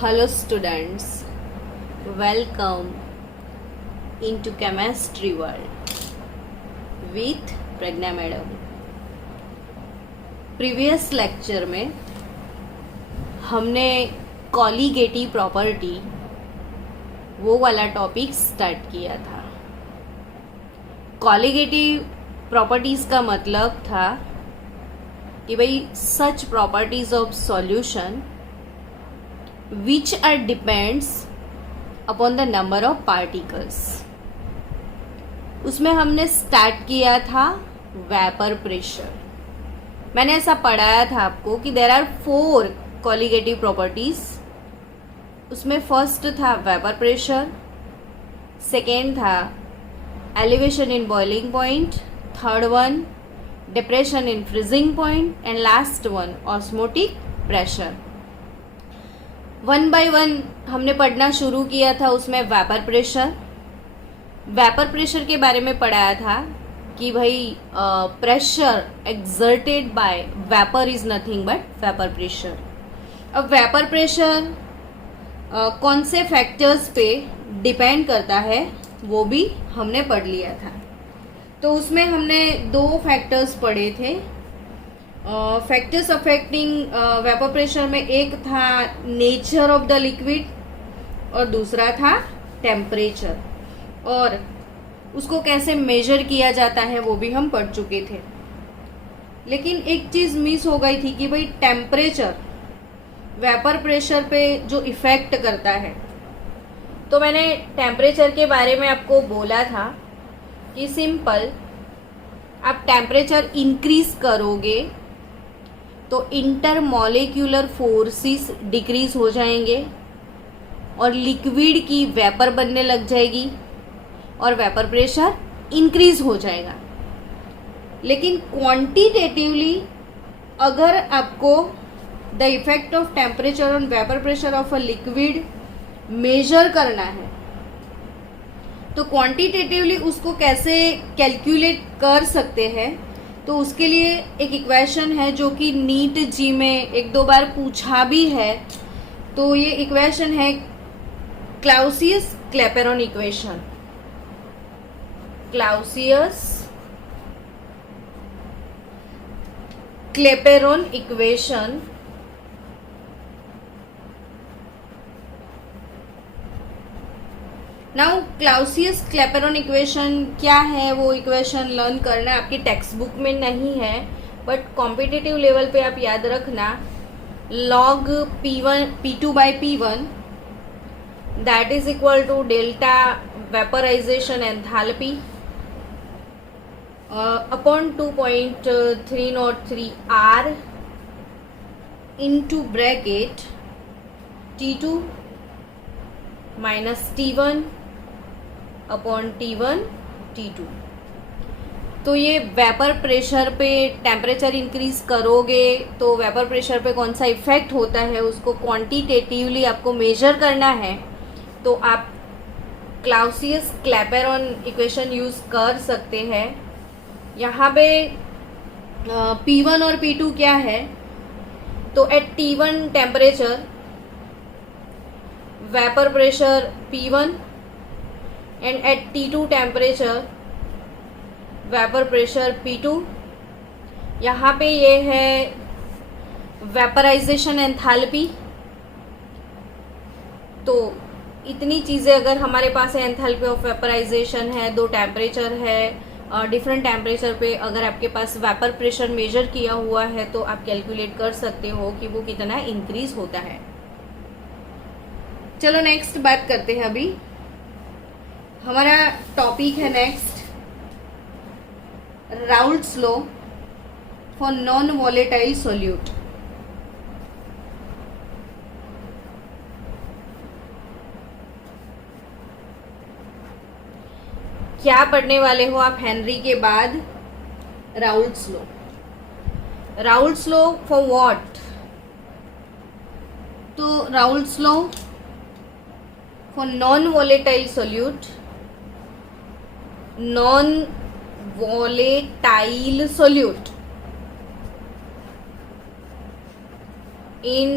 Hello students, welcome into chemistry world with Pragya madam. Previous lecture में हमने colligative property वो वाला topic start किया था। कॉलीगेटिव प्रॉपर्टीज का मतलब था कि भाई such properties of solution which are depends upon the number of particles। उसमें हमने स्टार्ट किया था वेपर प्रेशर। मैंने ऐसा पढ़ाया था आपको कि देर आर 4 कॉलीगेटिव प्रॉपर्टीज। उसमें फर्स्ट था वेपर प्रेशर, सेकेंड था elevation in boiling point, third one depression in freezing point and last one osmotic pressure. One by one हमने पढ़ना शुरू किया था। उसमें वेपर प्रेशर के बारे में पढ़ाया था कि भाई pressure exerted by vapour is nothing but vapour pressure. अब वेपर प्रेशर कौन से फैक्टर्स पे डिपेंड करता है वो भी हमने पढ़ लिया था। तो उसमें हमने 2 फैक्टर्स पढ़े थे। फैक्टर्स अफेक्टिंग वेपर प्रेशर में एक था नेचर ऑफ द लिक्विड और दूसरा था टेम्परेचर, और उसको कैसे मेजर किया जाता है वो भी हम पढ़ चुके थे। लेकिन एक चीज मिस हो गई थी कि भाई टेम्परेचर वेपर प्रेशर पे जो इफेक्ट करता है। तो मैंने टेम्परेचर के बारे में आपको बोला था कि सिंपल, आप टेम्परेचर इंक्रीज करोगे तो इंटरमॉलिक्यूलर फोर्सेस डिक्रीज हो जाएंगे और लिक्विड की वेपर बनने लग जाएगी और वेपर प्रेशर इंक्रीज हो जाएगा। लेकिन क्वांटिटेटिवली अगर आपको the effect of temperature on vapour pressure of a liquid measure करना है तो क्वांटिटेटिवली उसको कैसे कैलकुलेट कर सकते हैं, तो उसके लिए एक इक्वेशन है जो कि नीट जी में 1-2 बार पूछा भी है। तो ये इक्वेशन है Clausius Clapeyron equation. Clausius Clapeyron equation now Clausius Clapeyron equation क्या है, वो इक्वेशन लर्न करना आपकी टेक्स्ट बुक में नहीं है, बट कॉम्पिटिटिव लेवल पे आप याद रखना। log P2 by P1 that is equal to delta vaporisation enthalpy upon 2.303 R into bracket T2 minus T1 upon T1 T2। तो ये वेपर प्रेशर पे टेम्परेचर इंक्रीज करोगे तो वेपर प्रेशर पे कौन सा इफेक्ट होता है उसको क्वांटिटेटिवली आपको मेजर करना है। तो आप क्लाउसियस क्लैपेरॉन इक्वेशन यूज कर सकते हैं। यहाँ पे P1 और P2 क्या है, तो at T1 temperature vapour pressure P1 and at T2 temperature vapour pressure P2। यहाँ पे ये है वेपराइजेशन एंथैल्पी। तो इतनी चीज़ें अगर हमारे पास है, एंथैल्पी ऑफ वेपराइजेशन है, 2 टेम्परेचर है, डिफरेंट टेम्परेचर पे अगर आपके पास वेपर प्रेशर मेजर किया हुआ है तो आप कैलकुलेट कर सकते हो कि वो कितना इंक्रीज होता है। चलो नेक्स्ट बात करते हैं। अभी हमारा टॉपिक है next Raoult's law for non volatile solute. क्या पढ़ने वाले हो आप हेनरी के बाद? Raoult's law. Raoult's law for what? तो Raoult's law for non-volatile solute, non-volatile solute in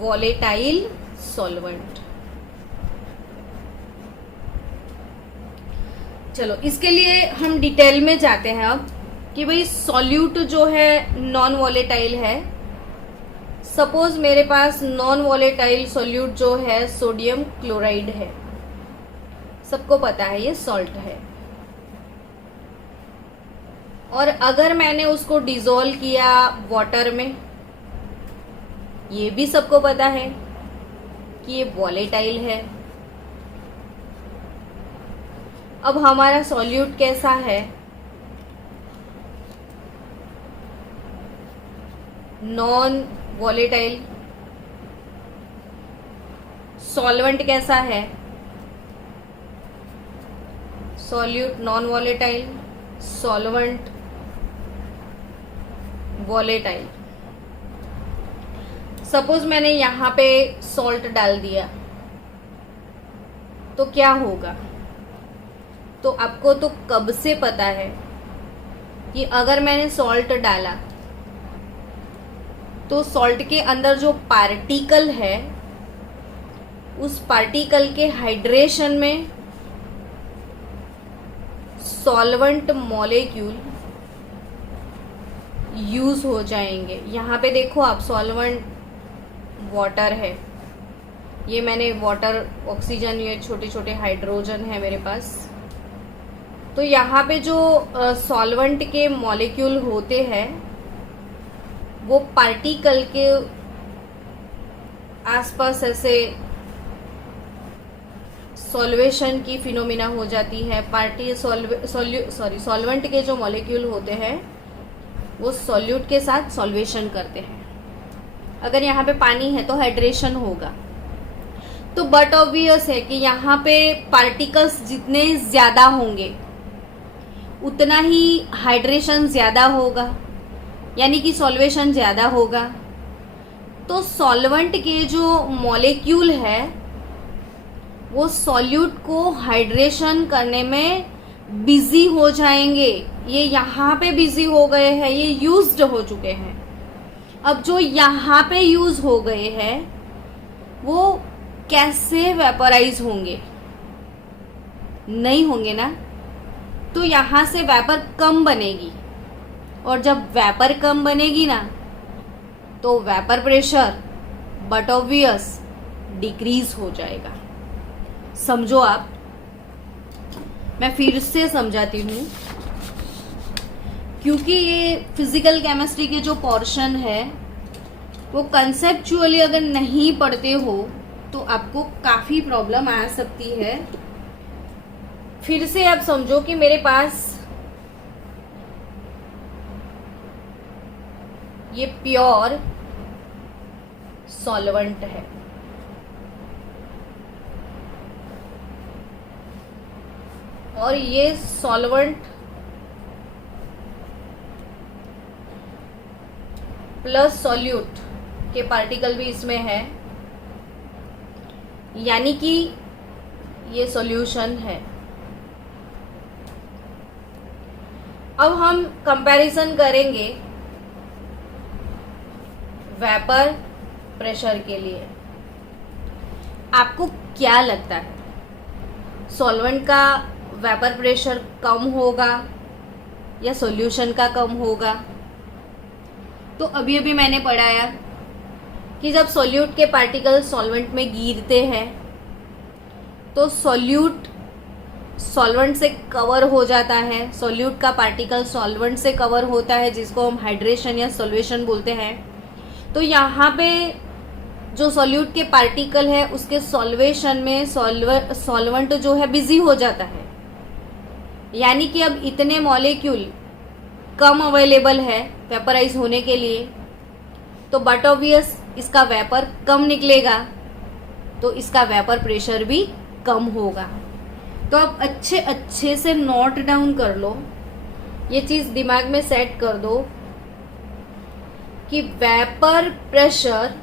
volatile solvent. चलो इसके लिए हम डिटेल में जाते हैं अब कि भाई सॉल्यूट जो है नॉन वॉलेटाइल है। सपोज मेरे पास नॉन वॉलेटाइल सॉल्यूट जो है सोडियम क्लोराइड है, सबको पता है ये सॉल्ट है। और अगर मैंने उसको डिसॉल्व किया वाटर में, ये भी सबको पता है कि ये वॉलेटाइल है। अब हमारा सॉल्यूट कैसा है? Non volatile. सॉल्वेंट कैसा है? Solute non volatile, solvent volatile. Suppose मैंने यहां पे सॉल्ट डाल दिया तो क्या होगा? तो आपको तो कब से पता है कि अगर मैंने सॉल्ट डाला तो सॉल्ट के अंदर जो पार्टिकल है उस पार्टिकल के हाइड्रेशन में सॉल्वेंट मॉलिक्यूल यूज हो जाएंगे। यहाँ पे देखो आप, सॉल्वेंट वाटर है, ये मैंने वाटर ऑक्सीजन, ये छोटे छोटे हाइड्रोजन है मेरे पास। तो यहाँ पे जो सॉल्वेंट के मॉलिक्यूल होते हैं वो पार्टिकल के आसपास ऐसे सॉल्वेशन की फिनोमिना हो जाती है। सॉल्वेंट के जो मॉलिक्यूल होते हैं वो सॉल्यूट के साथ सॉल्वेशन करते हैं। अगर यहाँ पे पानी है तो हाइड्रेशन होगा। तो बट ऑब्वियस है कि यहाँ पे पार्टिकल्स जितने ज्यादा होंगे उतना ही हाइड्रेशन ज्यादा होगा, यानी कि सॉल्वेशन ज्यादा होगा। तो सॉल्वेंट के जो मॉलिक्यूल है वो सॉल्यूट को हाइड्रेशन करने में बिजी हो जाएंगे। ये यहाँ पे बिजी हो गए हैं, ये यूज्ड हो चुके हैं। अब जो यहाँ पे यूज हो गए हैं वो कैसे वेपराइज होंगे? नहीं होंगे ना। तो यहाँ से वेपर कम बनेगी, और जब वेपर कम बनेगी ना तो vapour pressure but obvious decrease हो जाएगा। समझो आप, मैं फिर से समझाती हूँ क्योंकि ये फिजिकल केमिस्ट्री के जो पोर्शन है वो कंसेप्चुअली अगर नहीं पढ़ते हो तो आपको काफी प्रॉब्लम आ सकती है। फिर से आप समझो कि मेरे पास ये प्योर सॉल्वेंट है, और ये सॉल्वेंट प्लस सॉल्यूट के पार्टिकल भी इसमें है, यानी कि ये सॉल्यूशन है। अब हम कंपैरिजन करेंगे वेपर प्रेशर के लिए। आपको क्या लगता है, सॉल्वेंट का वेपर प्रेशर कम होगा या सॉल्यूशन का कम होगा? तो अभी अभी मैंने पढ़ाया कि जब सॉल्यूट के पार्टिकल सॉल्वेंट में गिरते हैं तो सॉल्यूट सॉल्वेंट से कवर हो जाता है, सॉल्यूट का पार्टिकल सॉल्वेंट से कवर होता है, जिसको हम हाइड्रेशन या सॉल्वेशन बोलते हैं। तो यहाँ पे जो सॉल्यूट के पार्टिकल है उसके सॉल्वेशन में सॉल्वेंट जो है बिजी हो जाता है, यानी कि अब इतने मॉलिक्यूल कम अवेलेबल है वेपराइज होने के लिए, तो बट ऑब्वियस इसका वेपर कम निकलेगा, तो इसका वेपर प्रेशर भी कम होगा। तो आप अच्छे से नोट डाउन कर लो, ये चीज दिमाग में सेट कर दो कि vapour pressure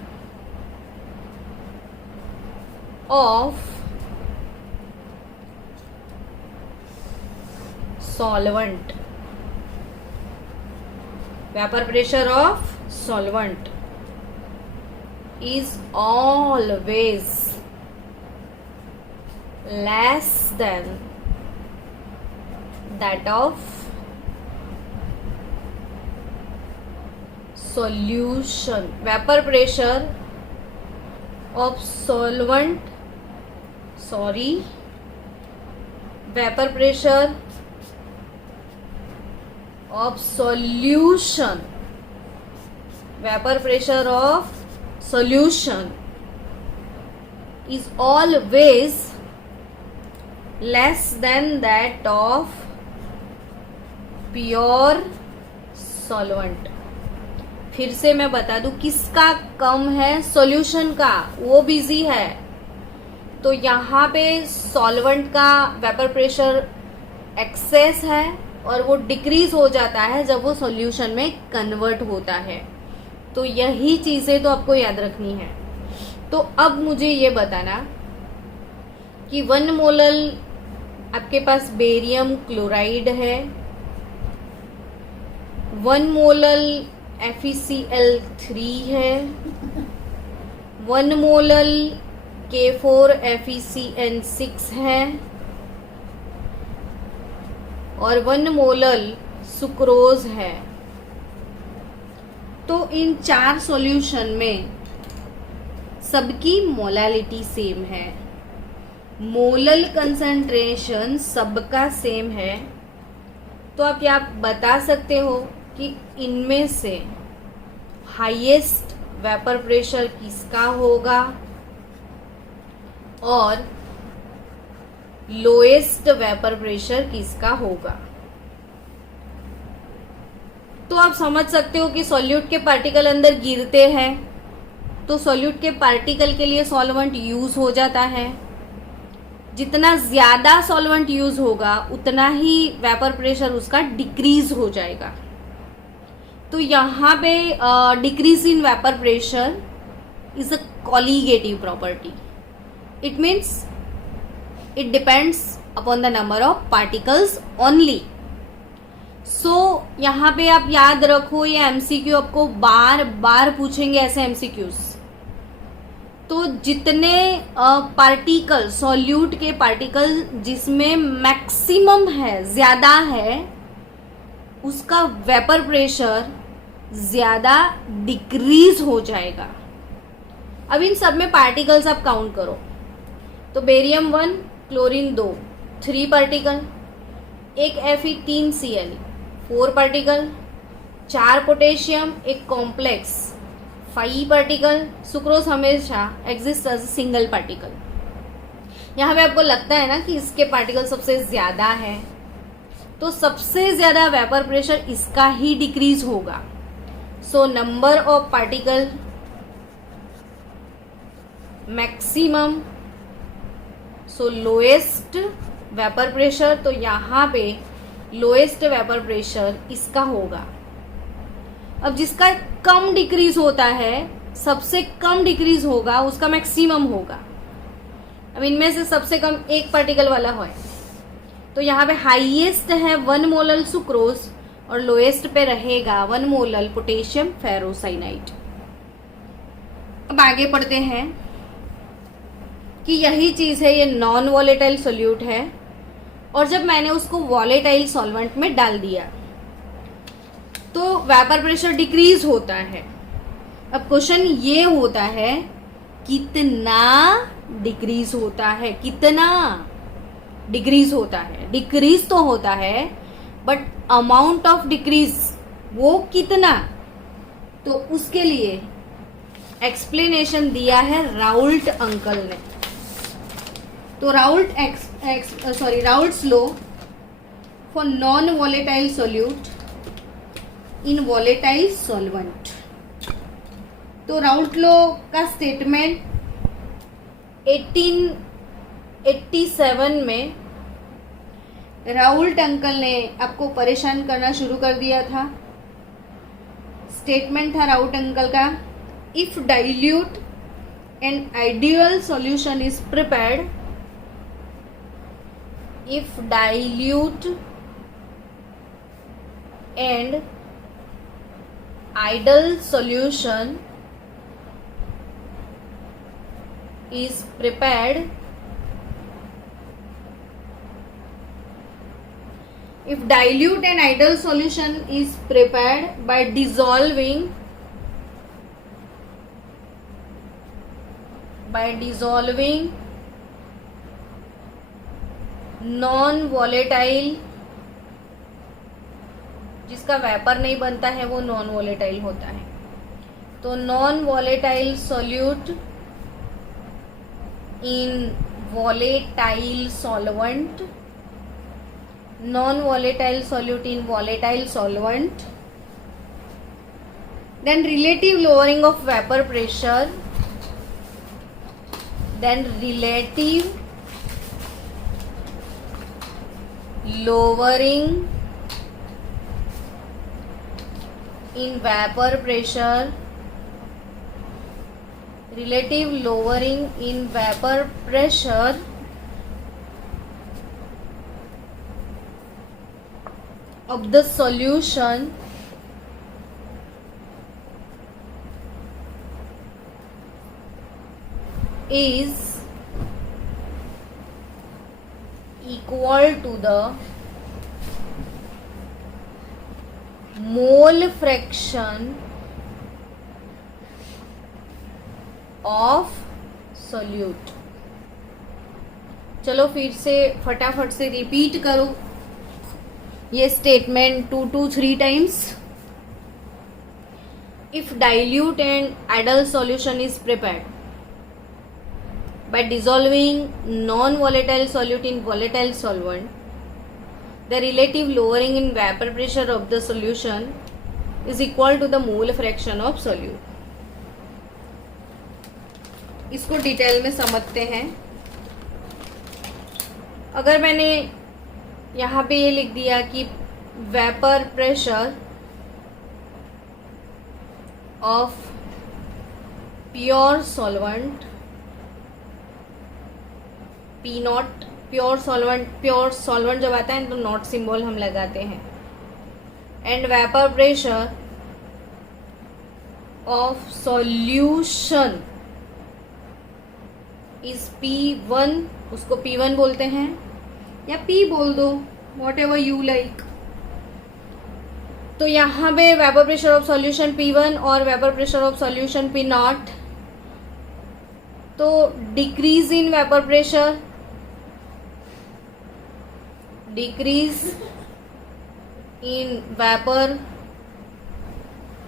of solvent, vapour pressure of solvent is always less than that of solution. Vapor pressure of solvent, vapor pressure of solution, vapor pressure of solution is always less than that of pure solvent. फिर से मैं बता दूं किसका कम है, solution का, वो busy है, तो यहाँ पे सॉल्वेंट का वेपर प्रेशर एक्सेस है और वो डिक्रीज हो जाता है जब वो सॉल्यूशन में कन्वर्ट होता है। तो यही चीजें तो आपको याद रखनी है। तो अब मुझे ये बताना कि 1 मोलल आपके पास बेरियम क्लोराइड है, 1 मोलल FeCl3 है, 1 मोलल K4FeCN6 है और 1 मोलल सुक्रोज है। तो इन 4 सॉल्यूशन में सबकी मोलालिटी सेम है, मोलल कंसंट्रेशन सबका सेम है। तो आप क्या बता सकते हो कि इनमें से हाईएस्ट वेपर प्रेशर किसका होगा और लोएस्ट वेपर प्रेशर किसका होगा। तो आप समझ सकते हो कि सॉल्यूट के पार्टिकल अंदर गिरते हैं तो सॉल्यूट के पार्टिकल के लिए सॉल्वेंट यूज हो जाता है। जितना ज्यादा सॉल्वेंट यूज होगा उतना ही वेपर प्रेशर उसका डिक्रीज हो जाएगा। तो यहाँ पे decrease in vapour pressure is a colligative property. It means it depends upon the number of particles only. So यहाँ पे आप याद रखो, ये एमसीक्यू आपको बार बार पूछेंगे ऐसे एमसीक्यूज। तो जितने पार्टिकल, सॉल्यूट के पार्टिकल जिसमें मैक्सिमम है, ज्यादा है, उसका वेपर प्रेशर ज्यादा डिक्रीज हो जाएगा। अब इन सब में पार्टिकल्स आप काउंट करो तो बेरियम 1, क्लोरीन 2, 3 पार्टिकल, एक Fe3Cl 4 पार्टिकल, 4 पोटेशियम, एक कॉम्प्लेक्स 5 पार्टिकल। सुक्रोज हमेशा एग्जिस्ट एज सिंगल पार्टिकल। यहाँ पे आपको लगता है ना कि इसके पार्टिकल सबसे ज्यादा है, तो सबसे ज्यादा वेपर प्रेशर इसका ही डिक्रीज होगा। So number of particle maximum, so lowest vapour pressure. तो यहाँ पे लोएस्ट वेपर प्रेशर इसका होगा। अब जिसका कम डिक्रीज होता है, सबसे कम डिक्रीज होगा, उसका मैक्सिमम होगा। अब इनमें से सबसे कम एक पार्टिकल वाला है तो यहाँ पे हाईएस्ट है 1 मोलल सुक्रोज और लोएस्ट पे रहेगा 1 मोलल पोटेशियम फेरोसाइनाइड। अब आगे पढ़ते हैं कि यही चीज है, ये नॉन वॉलेटाइल सोल्यूट है और जब मैंने उसको वॉलेटाइल सॉल्वेंट में डाल दिया तो वेपर प्रेशर डिक्रीज होता है। अब क्वेश्चन ये होता है कितना डिक्रीज होता है, कितना डिक्रीज होता है। डिक्रीज तो होता है बट अमाउंट ऑफ डिक्रीज वो कितना, तो उसके लिए एक्सप्लेनेशन दिया है राउल्ट अंकल ने। तो Raoult's law for non volatile solute in volatile solvent. तो राउल्ट लॉ का स्टेटमेंट 1887 में राउल्ट अंकल ने आपको परेशान करना शुरू कर दिया था। स्टेटमेंट था राउल्ट अंकल का, if dilute an ideal solution is prepared, if dilute and ideal solution is prepared if dilute and ideal solution is prepared by dissolving non volatile, जिसका वेपर नहीं बनता है वो नॉन वॉलेटाइल होता है, तो non volatile solute in volatile solvent, non-volatile solute in volatile solvent, then relative lowering of vapor pressure, then relative lowering in vapor pressure, relative lowering in vapor pressure of the solution is equal to the mole fraction of solute. चलो फिर से फटाफट से repeat करो ये statement 2 to 3 times. If dilute and ideal solution is prepared by dissolving non-volatile solute in volatile solvent, the relative lowering in vapor pressure of the solution is equal to the mole fraction of solute. इसको detail में समझते हैं. अगर मैंने यहाँ पे ये लिख दिया कि vapour pressure of pure solvent P not, pure solvent जब आता है तो नॉट सिंबल हम लगाते हैं, and vapour pressure of solution is P1, उसको P1 बोलते हैं या P बोल दो, वॉट एवर यू लाइक. तो यहाँ पे vapour pressure of solution P1 और vapour pressure of solution P naught. तो decrease in vapour pressure, decrease in vapour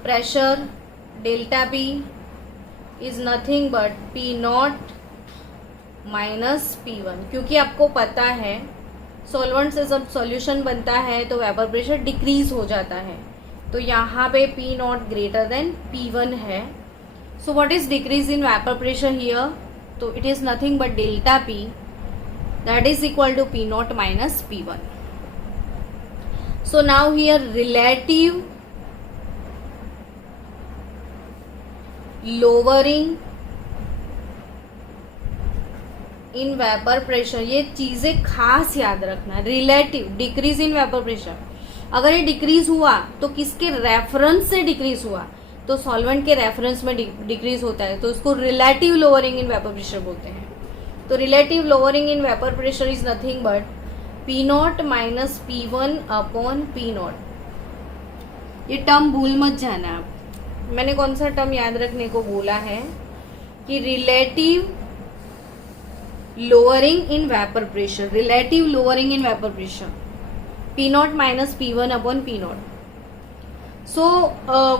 pressure delta P is nothing but P naught minus P1, क्योंकि आपको पता है solvent से जब सॉल्यूशन बनता है तो वेपर प्रेशर डिक्रीज हो जाता है. तो यहाँ पे P not greater than P1 है. So what is decrease in vapour pressure here? तो it is nothing but delta P that is equal to P naught minus P1. So now here relative lowering in vapour pressure, ये चीजें खास याद रखना. Relative decrease in vapour pressure, अगर ये decrease हुआ तो किसके रेफरेंस से डिक्रीज हुआ? तो सॉल्वेंट के रेफरेंस में डिक्रीज होता है, तो उसको relative lowering in vapour pressure बोलते हैं. तो relative lowering in vapour pressure is nothing but P naught minus P1 upon P not. ये टर्म भूल मत जाना आप. मैंने कौन सा टर्म याद रखने को बोला है कि relative lowering in vapor pressure, relative lowering in vapor pressure, P naught minus P1 upon P naught. So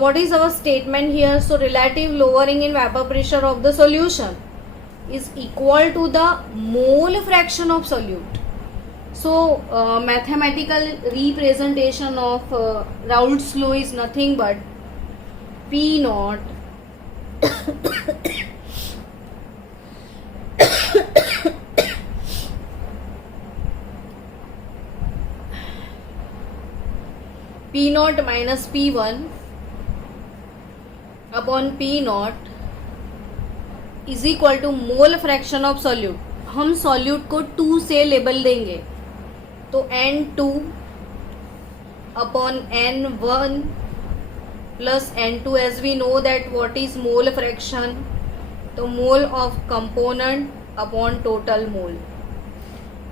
what is our statement here? So relative lowering in vapor pressure of the solution is equal to the mole fraction of solute. So mathematical representation of Raoult's law is nothing but P naught P naught minus P1 upon P naught is equal to mole fraction of solute. हम solute को 2 से label देंगे, तो N2 upon N1 plus N2, as we know that what is mole fraction, तो mole of component upon total mole,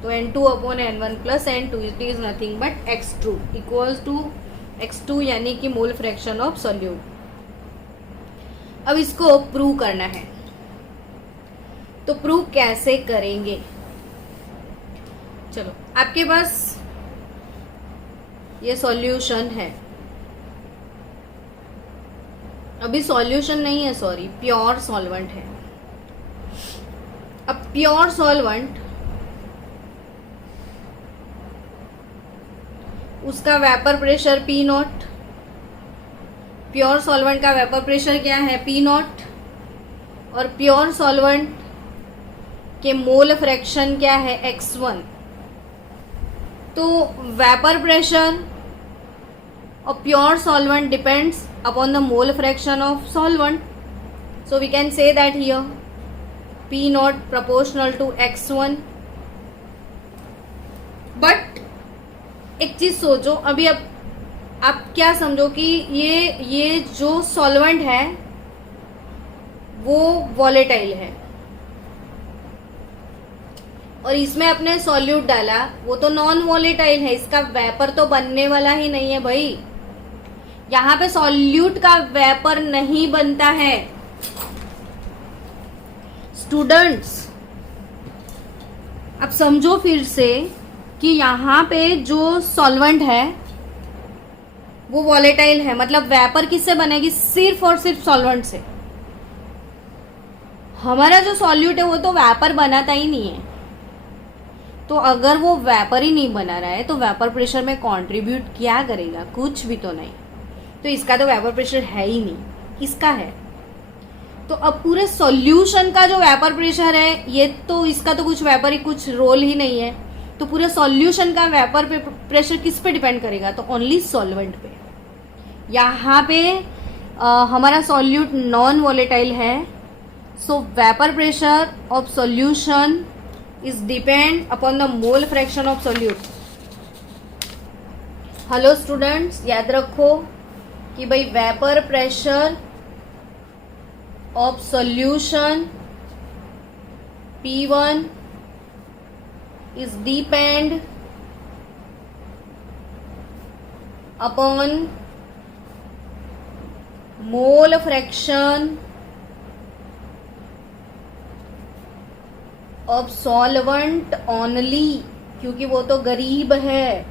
तो N2 upon N1 plus N2 it is nothing but X2 equals to X2 यानी कि मोल fraction of solute. अब इसको prove करना है, तो prove कैसे करेंगे? चलो, आपके पास ये सॉल्यूशन है, अभी सॉल्यूशन नहीं है, सॉरी, प्योर सॉल्वेंट है। अब प्योर सॉल्वेंट, उसका vapour pressure P not, pure solvent का वेपर प्रेशर क्या है? P नॉट, और प्योर सॉल्वेंट के मोल फ्रैक्शन क्या है? X1। तो vapour pressure of pure solvent depends upon the mole fraction of solvent, so we can say that here P naught proportional to X1। but एक चीज सोचो, अभी अब आप क्या समझो कि ये जो सॉल्वेंट है वो वॉलेटाइल है और इसमें अपने सॉल्यूट डाला, वो तो नॉन वॉलेटाइल है, इसका वेपर तो बनने वाला ही नहीं है भाई। यहाँ पे सॉल्यूट का वेपर नहीं बनता है स्टूडेंट्स। अब समझो फिर से कि यहाँ पे जो सॉल्वेंट है वो वॉलेटाइल है, मतलब वेपर किससे बनेगी? सिर्फ और सिर्फ सॉल्वेंट से। हमारा जो सॉल्यूट है वो तो वेपर बनाता ही नहीं है, तो अगर वो वेपर ही नहीं बना रहा है तो वेपर प्रेशर में कंट्रीब्यूट क्या करेगा? कुछ भी तो नहीं। तो इसका तो वेपर प्रेशर है ही नहीं, इसका है। तो अब पूरे सॉल्यूशन का जो वेपर प्रेशर है, ये तो इसका तो कुछ वेपर ही, कुछ रोल ही नहीं है। तो पूरे सॉल्यूशन का वेपर प्रेशर किस पे डिपेंड करेगा? तो ओनली सॉल्वेंट पे। यहाँ पे हमारा सॉल्यूट नॉन वॉलेटाइल है, सो vapour pressure of solution is depend upon the mole fraction of solute. Hello students, याद रखो कि भाई vapour pressure of solution P1 is depend upon mole fraction of solvent only, क्योंकि वो तो गरीब है,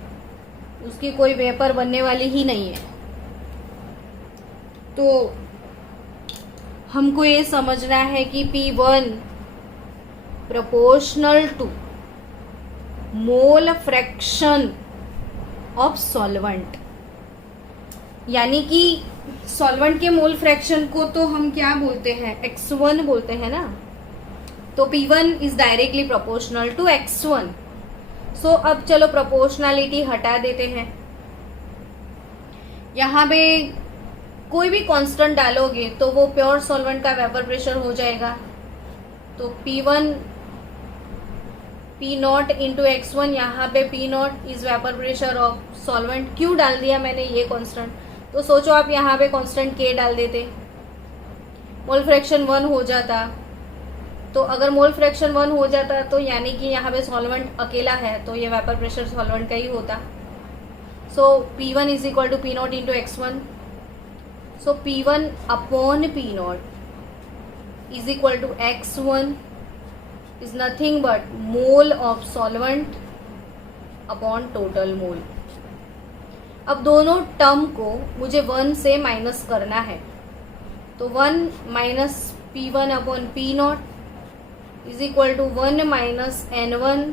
उसकी कोई वेपर बनने वाली ही नहीं है। तो हमको ये समझना है कि P1 proportional to mole fraction of solvent, यानी कि सॉल्वेंट के मोल फ्रैक्शन को तो हम क्या बोलते हैं? X1 बोलते हैं ना। तो P1 is directly proportional to X1। So अब चलो प्रोपोर्शनलिटी हटा देते हैं, यहाँ पे कोई भी कांस्टेंट डालोगे तो वो प्योर सॉल्वेंट का वेपर प्रेशर हो जाएगा। तो P1 P not into X1, यहाँ पे P naught is vapour pressure of solvent. क्यों डाल दिया मैंने ये कांस्टेंट? तो सोचो आप यहाँ पे कांस्टेंट K डाल देते, मोल फ्रैक्शन 1 हो जाता। तो अगर मोल फ्रैक्शन 1 हो जाता तो यानी कि यहाँ पे सॉल्वेंट अकेला है, तो ये वेपर प्रेशर सॉल्वेंट का ही होता। So P1 is equal to P not into X1। So P1 upon P naught is equal to X1 is nothing but mole of solvent upon total mole। अब दोनों term को मुझे 1 से minus करना है, तो 1 minus P1 upon P naught is equal to 1 minus N1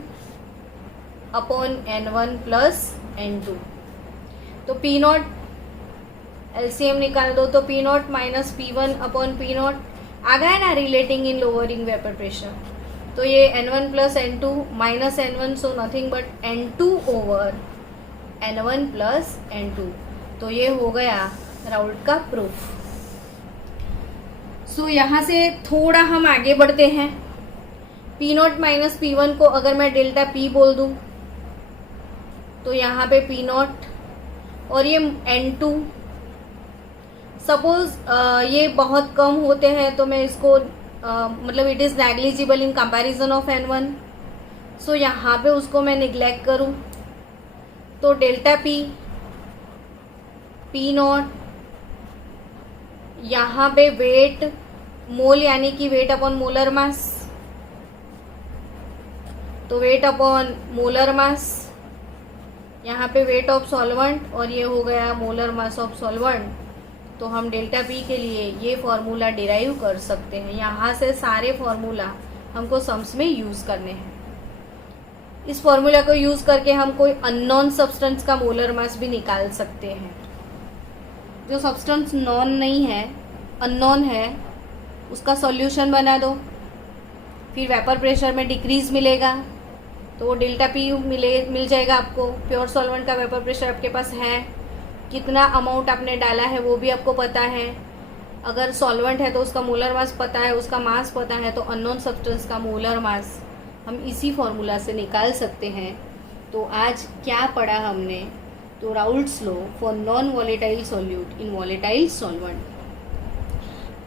upon N1 plus N2। तो P naught LCM निकाल दो, तो P naught minus P1 upon P naught आ गया ना, relating in lowering vapour pressure. तो ये N1 plus N2 minus N1, so nothing but N2 over N1 plus N2। तो ये हो गया राउल्ट का प्रूफ। सो यहाँ से थोड़ा हम आगे बढ़ते हैं। P नॉट माइनस P1 को अगर मैं डेल्टा P बोल दूं तो यहाँ पे P नॉट और ये N2, सपोज ये बहुत कम होते हैं तो मैं इसको मतलब it is negligible in comparison of N1. सो यहाँ पे उसको मैं निग्लेक्ट करूँ तो डेल्टा P P0, यहाँ पे वेट मोल यानी कि वेट अपॉन मोलर मास, तो वेट अपॉन मोलर मास, यहाँ पे वेट ऑफ सॉल्वेंट और ये हो गया मोलर मास ऑफ सॉल्वेंट. तो हम डेल्टा पी के लिए ये फॉर्मूला डिराइव कर सकते हैं. यहाँ से सारे फॉर्मूला हमको सम्स में यूज़ करने हैं. इस फॉर्मूला को यूज़ करके हम कोई अननोन सब्सटेंस का मोलर मास भी निकाल सकते हैं. जो सब्सटेंस नॉन नहीं है, अननोन है, उसका सॉल्यूशन बना दो, फिर वेपर प्रेशर में डिक्रीज मिलेगा तो वो डेल्टा पी मिल जाएगा आपको. प्योर सॉल्वेंट का वेपर प्रेशर आपके पास है, कितना अमाउंट आपने डाला है वो भी आपको पता है. अगर सॉल्वेंट है तो उसका मोलर मास पता है, उसका मास पता है, तो अननोन सब्सटेंस का मोलर मास हम इसी फॉर्मूला से निकाल सकते हैं. तो आज क्या पढ़ा हमने? तो Raoult's law for non volatile solute in volatile solvent.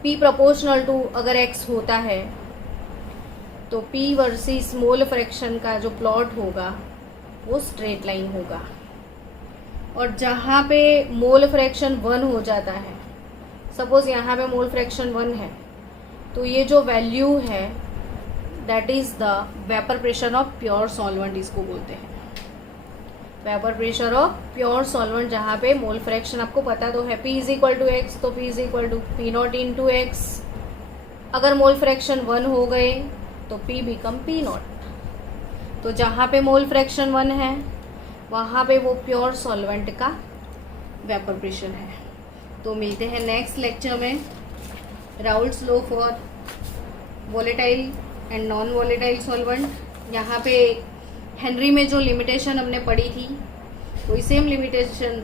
P proportional to अगर एक्स होता है तो P वर्सेस मोल फ्रैक्शन का जो प्लॉट होगा वो स्ट्रेट लाइन होगा. और जहाँ पे मोल फ्रैक्शन 1 हो जाता है, सपोज यहाँ पे मोल फ्रैक्शन 1 है, तो ये जो वैल्यू है that is the vapour pressure of pure solvent, इसको बोलते हैं vapour pressure of pure solvent. जहाँ पे मोल फ्रैक्शन आपको पता तो है P is equal to X, तो P is equal to P0 into X. अगर मोल फ्रैक्शन 1 हो गए तो P बिकम P0. तो जहाँ पे मोल फ्रैक्शन 1 है वहाँ पे वो प्योर सॉल्वेंट का वेपर प्रेशर है. तो मिलते हैं नेक्स्ट लेक्चर में. Raoult's law for volatile and non volatile solvent. यहाँ पे हेनरी में जो लिमिटेशन हमने पढ़ी थी वही सेम लिमिटेशन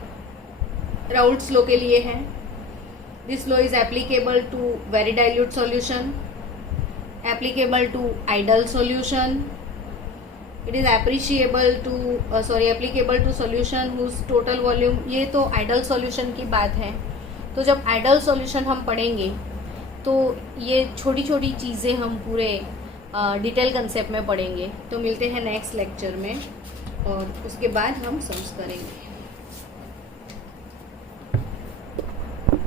राउल्ट्स लॉ के लिए है. This law is applicable to very dilute solution, applicable to ideal solution. It is applicable to solution whose total volume. ये तो ideal solution की बात है. तो जब ideal solution हम पढ़ेंगे तो ये छोटी छोटी चीज़ें हम पूरे डिटेल कंसेप्ट में पढ़ेंगे. तो मिलते हैं नेक्स्ट लेक्चर में और उसके बाद हम सम्स करेंगे.